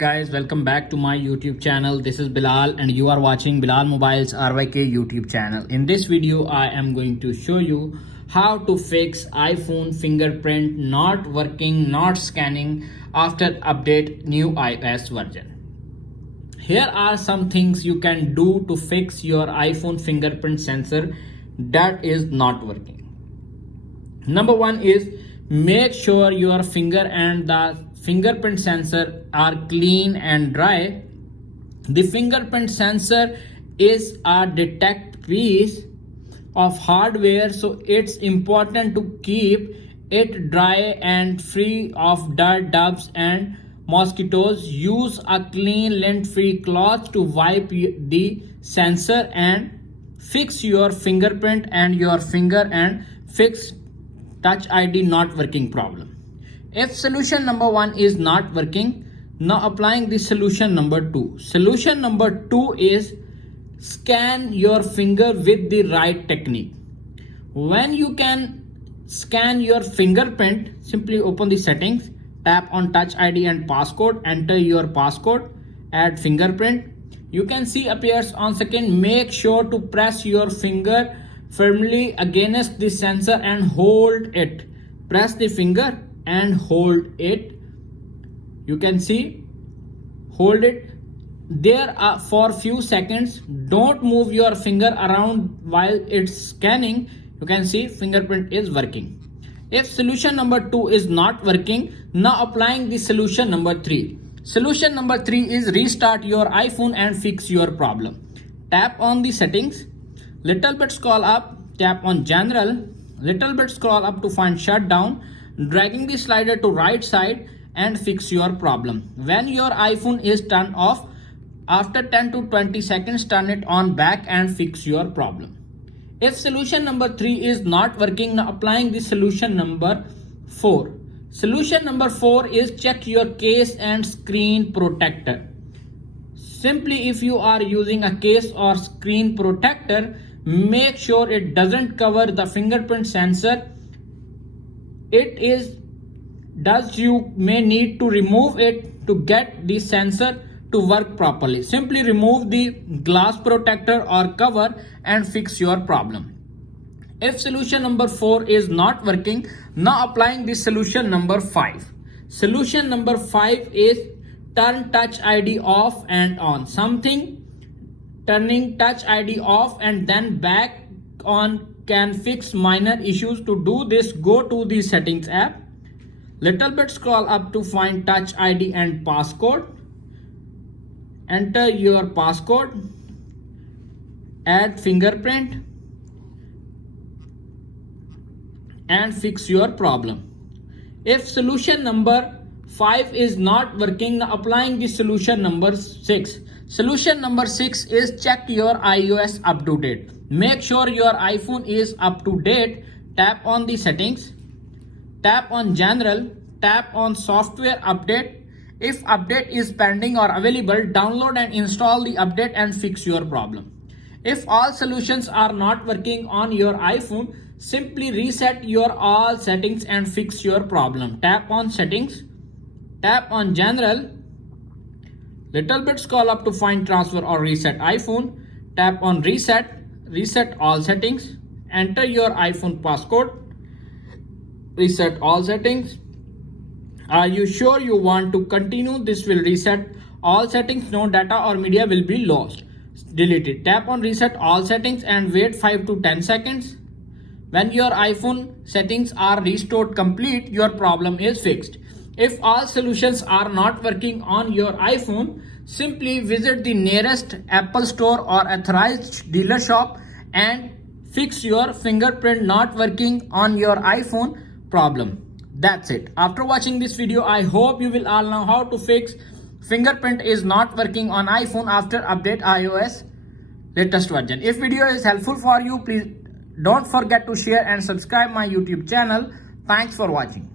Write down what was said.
Guys, welcome back to my YouTube channel. This is Bilal and you are watching Bilal Mobiles RYK YouTube channel. In this video I am going to show you how to fix iPhone fingerprint not working, not scanning after update new iOS version. Here are some things you can do to fix your iPhone fingerprint sensor that is not working. Number one is make sure your finger and the fingerprint sensor are clean and dry. The fingerprint sensor is a detect piece of hardware, so it's important to keep it dry and free of dirt, dust and mosquitoes. Use a clean lint-free cloth to wipe the sensor and fix your fingerprint and your finger and fix Touch ID not working problem. If solution number one is not working, now applying the solution number two. Solution number two is scan your finger with the right technique. When you can scan your fingerprint, simply open the settings, tap on Touch ID and passcode, enter your passcode, add fingerprint. You can see appears on second. Make sure to press your finger firmly against the sensor and hold it. Press the finger and hold it. You can see, hold it there for few seconds. Don't move your finger around while it's scanning. You can see fingerprint is working. If solution number two is not working, now applying the solution number three. Solution number three is restart your iPhone and fix your problem. Tap on the settings, little bit scroll up, tap on general, little bit scroll up to find shutdown, dragging the slider to right side and fix your problem. When your iPhone is turned off, after 10 to 20 seconds turn it on back and fix your problem. If solution number three is not working, now applying the solution number four. Solution number four is check your case and screen protector. Simply, if you are using a case or screen protector, make sure it doesn't cover the fingerprint sensor. You may need to remove it to get the sensor to work properly. Simply remove the glass protector or cover and fix your problem. If solution number four is not working, now applying the solution number five. Solution number five is turn Touch ID off and on. Turning Touch ID off and then back on can fix minor issues. To do this, go to the settings app, little bit scroll up to find Touch ID and passcode, enter your passcode, add fingerprint and fix your problem. If solution number 5 is not working, now applying the solution number 6. Solution number 6 is check your iOS up to date. Make sure your iPhone is up to date. Tap on the settings, tap on general, tap on software update. If update is pending or available, download and install the update and fix your problem. If all solutions are not working on your iPhone, simply reset your all settings and fix your problem. Tap on settings, tap on general, little bit scroll up to find transfer or reset iPhone, tap on reset all settings, enter your iPhone passcode, reset all settings. Are you sure you want to continue? This will reset all settings. No data or media will be lost. Delete it. Tap on reset all settings and wait 5 to 10 seconds. When your iPhone settings are restored complete, your problem is fixed. If all solutions are not working on your iPhone, simply visit the nearest Apple store or authorized dealer shop and fix your fingerprint not working on your iPhone problem. That's it. After watching this video, I hope you will all know how to fix fingerprint is not working on iPhone after update iOS latest version. If video is helpful for you, please don't forget to share and subscribe my YouTube channel. Thanks for watching.